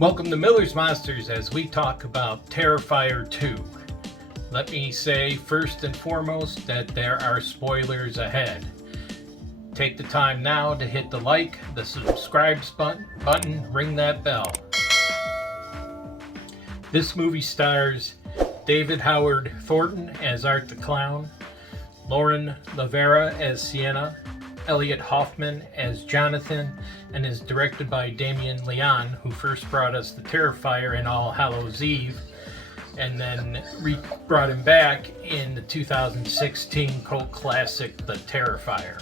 Welcome to Miller's Monsters as we talk about Terrifier 2. Let me say first and foremost that there are spoilers ahead. Take the time now to hit the like, the subscribe button, ring that bell. This movie stars David Howard Thornton as Art the Clown, Lauren Lavera as Sienna, Elliot Hoffman as Jonathan, and is directed by Damien Leon, who first brought us the Terrifier in All Hallows Eve, and then brought him back in the 2016 cult classic, The Terrifier.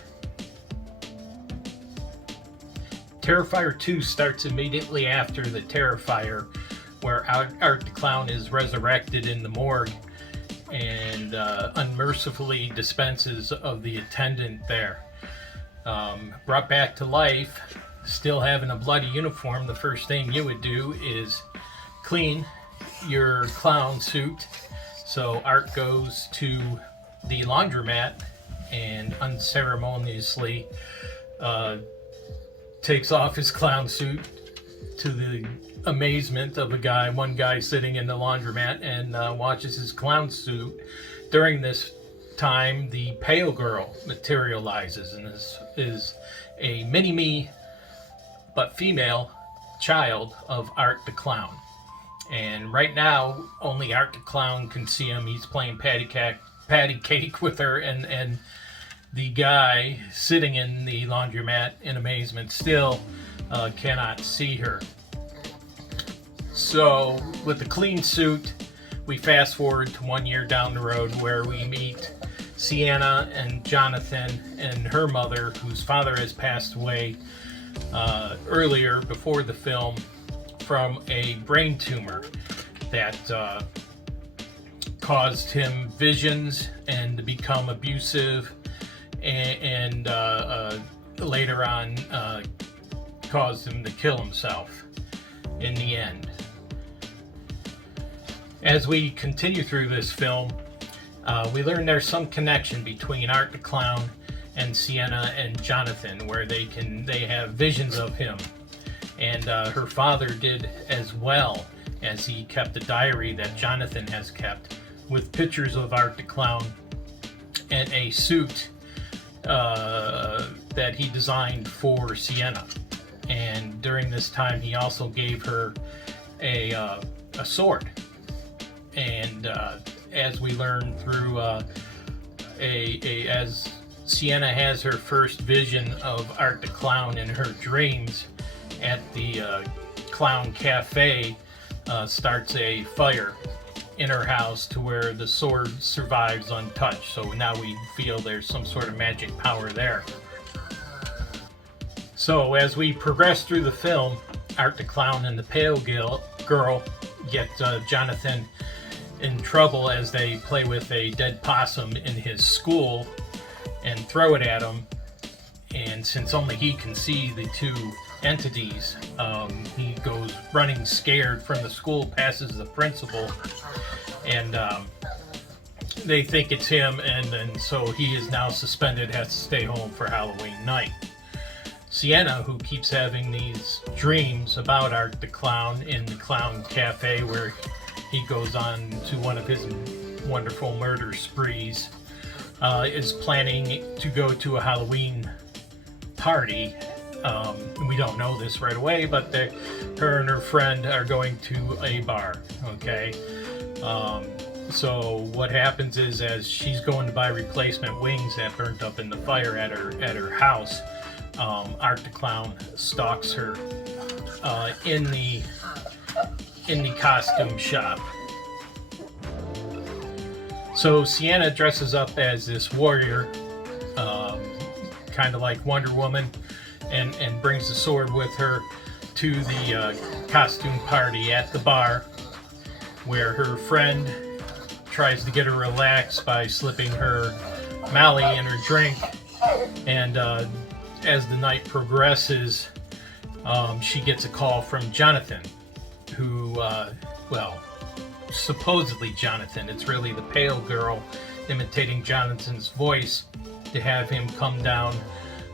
Terrifier 2 starts immediately after The Terrifier, where Art the Clown is resurrected in the morgue and unmercifully dispenses of the attendant there. Brought back to life, still having a bloody uniform, the first thing you would do is clean your clown suit. So Art goes to the laundromat and unceremoniously takes off his clown suit to the amazement of one guy sitting in the laundromat and watches his clown suit. During this time, the pale girl materializes, and this is a mini-me but female child of Art the Clown. And right now only Art the Clown can see him. He's playing patty cake with her, and the guy sitting in the laundromat in amazement still cannot see her. So with the clean suit, we fast forward to 1 year down the road where we meet Sienna and Jonathan and her mother, whose father has passed away earlier before the film from a brain tumor that caused him visions and to become abusive, and later on caused him to kill himself in the end. As we continue through this film, we learn there's some connection between Art the Clown and Sienna and Jonathan, where they have visions of him, and her father did as well, as he kept a diary that Jonathan has kept with pictures of Art the Clown and a suit that he designed for Sienna. And during this time, he also gave her a sword. And as we learn through as Sienna has her first vision of Art the Clown in her dreams at the Clown Cafe, starts a fire in her house to where the sword survives untouched. So now we feel there's some sort of magic power there. So as we progress through the film, Art the Clown and the pale girl get Jonathan in trouble as they play with a dead possum in his school and throw it at him. And since only he can see the two entities, he goes running scared from the school, passes the principal, and they think it's him, and so he is now suspended, has to stay home for Halloween night. Sienna, who keeps having these dreams about Art the Clown in the Clown Cafe, where he goes on to one of his wonderful murder sprees, is planning to go to a Halloween party. We don't know this right away, but her and her friend are going to a bar. Okay, so what happens is, as she's going to buy replacement wings that burnt up in the fire at her house, Art the Clown stalks her in the costume shop. So Sienna dresses up as this warrior, kind of like Wonder Woman, and brings the sword with her to the costume party at the bar, where her friend tries to get her relaxed by slipping her Molly in her drink. And as the night progresses, she gets a call from Jonathan, who, supposedly Jonathan, it's really the pale girl imitating Jonathan's voice, to have him come down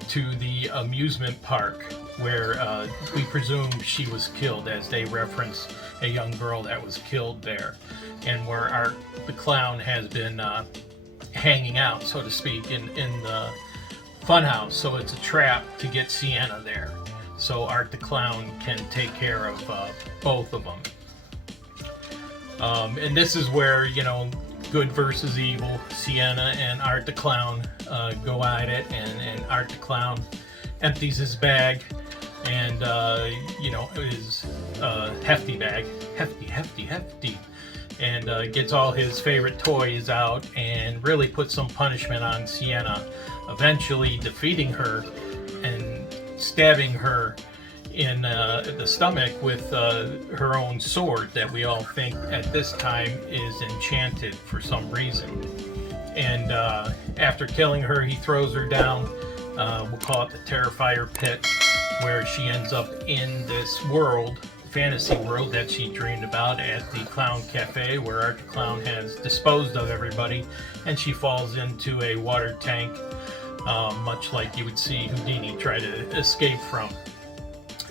to the amusement park where we presume she was killed, as they reference a young girl that was killed there, and where Art the Clown has been hanging out, so to speak, in the funhouse. So it's a trap to get Sienna there, so Art the Clown can take care of both of them. And this is where, you know, good versus evil, Sienna and Art the Clown go at it, and Art the Clown empties his bag, and you know, his hefty bag, hefty, and gets all his favorite toys out and really puts some punishment on Sienna, eventually defeating her and stabbing her in the stomach with her own sword that we all think at this time is enchanted for some reason. And after killing her, he throws her down, we'll call it the Terrifier pit, where she ends up in this world, fantasy world that she dreamed about at the Clown Cafe, where Art the Clown has disposed of everybody, and she falls into a water tank, much like you would see Houdini try to escape from.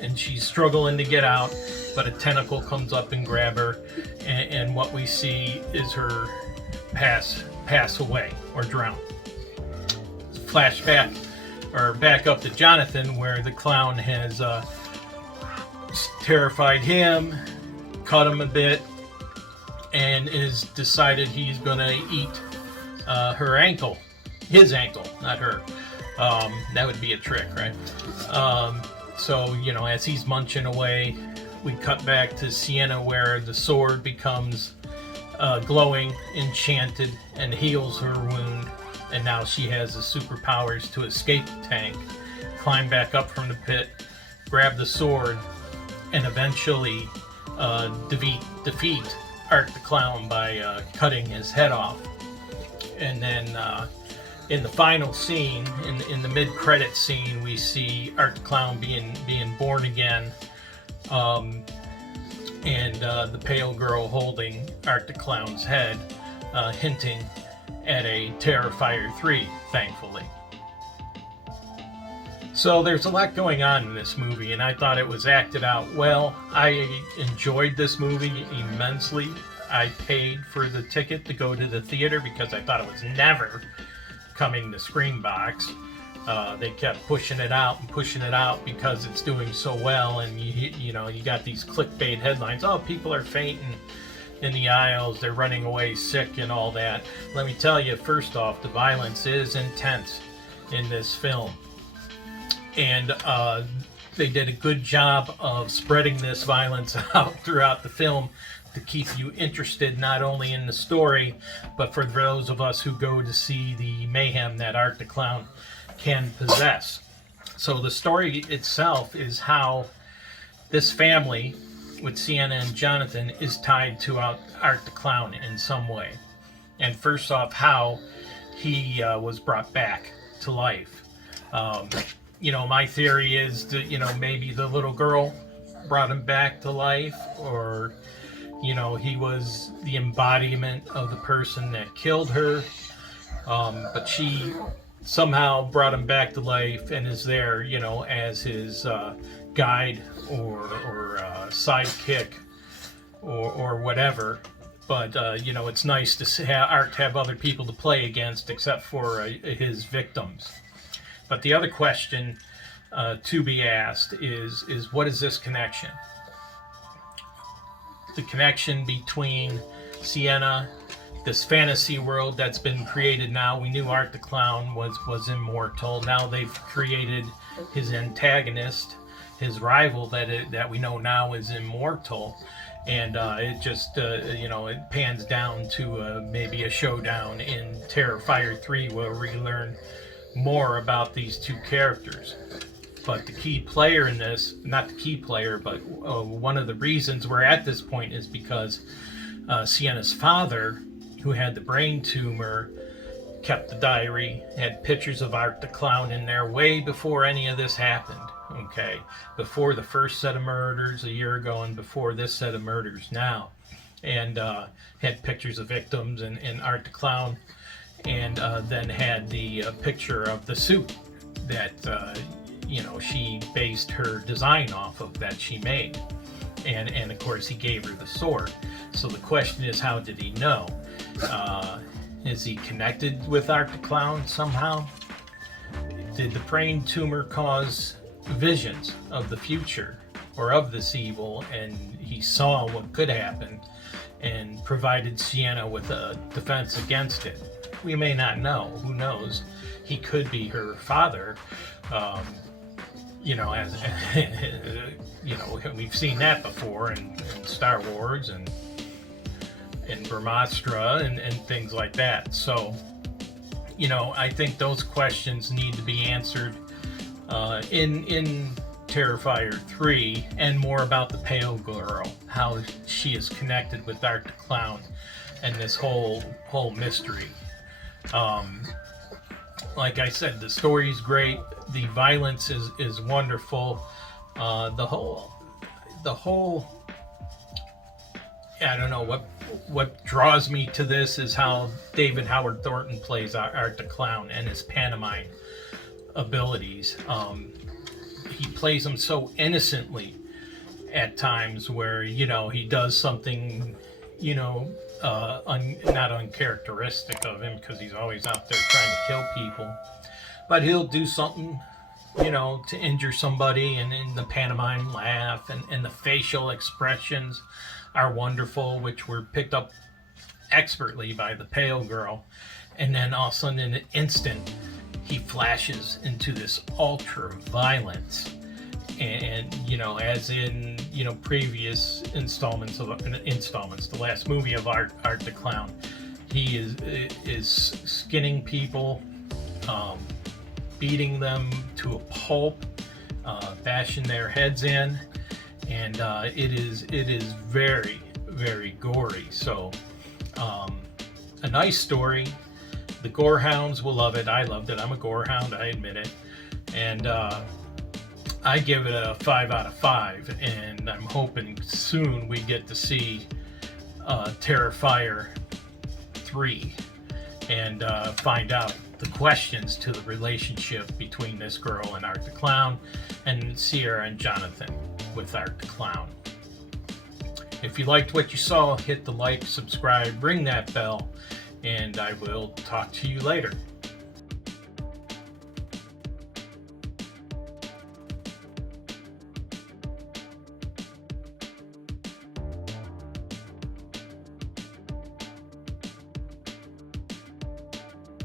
And she's struggling to get out, but a tentacle comes up and grab her, and what we see is her pass away or drown. Flashback, or back up to Jonathan, where the clown has terrified him, cut him a bit, and is decided he's gonna eat her ankle, his ankle, not her. That would be a trick, right? So, you know, as he's munching away, we cut back to Sienna, where the sword becomes glowing, enchanted, and heals her wound. And now she has the superpowers to escape the tank, climb back up from the pit, grab the sword, and eventually defeat Art the Clown by cutting his head off. And then in the final scene, in the mid-credit scene, we see Art the Clown being born again, and the pale girl holding Art the Clown's head, hinting at a Terrifier 3, thankfully. So there's a lot going on in this movie, and I thought it was acted out well. I enjoyed this movie immensely. I paid for the ticket to go to the theater because I thought it was never coming to Screambox. They kept pushing it out because it's doing so well, and you know, you got these clickbait headlines. Oh, people are fainting in the aisles, they're running away sick and all that. Let me tell you, first off, the violence is intense in this film, and they did a good job of spreading this violence out throughout the film to keep you interested not only in the story, but for those of us who go to see the mayhem that Art the Clown can possess. So the story itself is how this family with Sienna and Jonathan is tied to Art the Clown in some way. And first off, how he was brought back to life. You know, my theory is that, you know, maybe the little girl brought him back to life, or, you know, he was the embodiment of the person that killed her, but she somehow brought him back to life and is there, you know, as his guide or sidekick or whatever. But you know, it's nice to see Art have other people to play against except for his victims. But the other question to be asked is what is this connection? The connection between Sienna, this fantasy world that's been created now. We knew Art the Clown was immortal. Now they've created his antagonist, his rival that we know now is immortal. And it just, you know, it pans down to maybe a showdown in Terrifier 3 where we learn more about these two characters. But the key player in this, not the key player, but one of the reasons we're at this point is because Sienna's father, who had the brain tumor, kept the diary, had pictures of Art the Clown in there way before any of this happened. Okay, before the first set of murders a year ago and before this set of murders now, and had pictures of victims and Art the Clown, and then had the picture of the suit that she based her design off of, that she made. And of course he gave her the sword. So the question is, how did he know? Is he connected with Art the Clown somehow? Did the brain tumor cause visions of the future or of this evil, and he saw what could happen and provided Sienna with a defense against it? We may not know. Who knows? He could be her father. As we've seen that before in Star Wars and in Brahmastra and things like that. So, I think those questions need to be answered in Terrifier 3, and more about the Pale Girl, how she is connected with Art the Clown, and this whole mystery. Like I said, the story's great. The violence is wonderful. The whole I don't know what draws me to this is how David Howard Thornton plays Art the Clown and his pantomime abilities. He plays him so innocently at times, where he does something not uncharacteristic of him, because he's always out there trying to kill people, but he'll do something to injure somebody, and in the pantomime laugh and the facial expressions are wonderful, which were picked up expertly by the Pale Girl. And then all of a sudden, in an instant, he flashes into this ultra violence, and as in previous installments, the last movie of Art the Clown, he is skinning people, beating them to a pulp, bashing their heads in, and it is very, very gory. So a nice story. The gore hounds will love it. I loved it. I'm a gore hound, I admit it. And I give it a 5 out of 5. And I'm hoping soon we get to see Terrifier 3 and find out the questions to the relationship between this girl and Art the Clown, and Sierra and Jonathan with Art the Clown. If you liked what you saw, hit the like, subscribe, ring that bell, and I will talk to you later.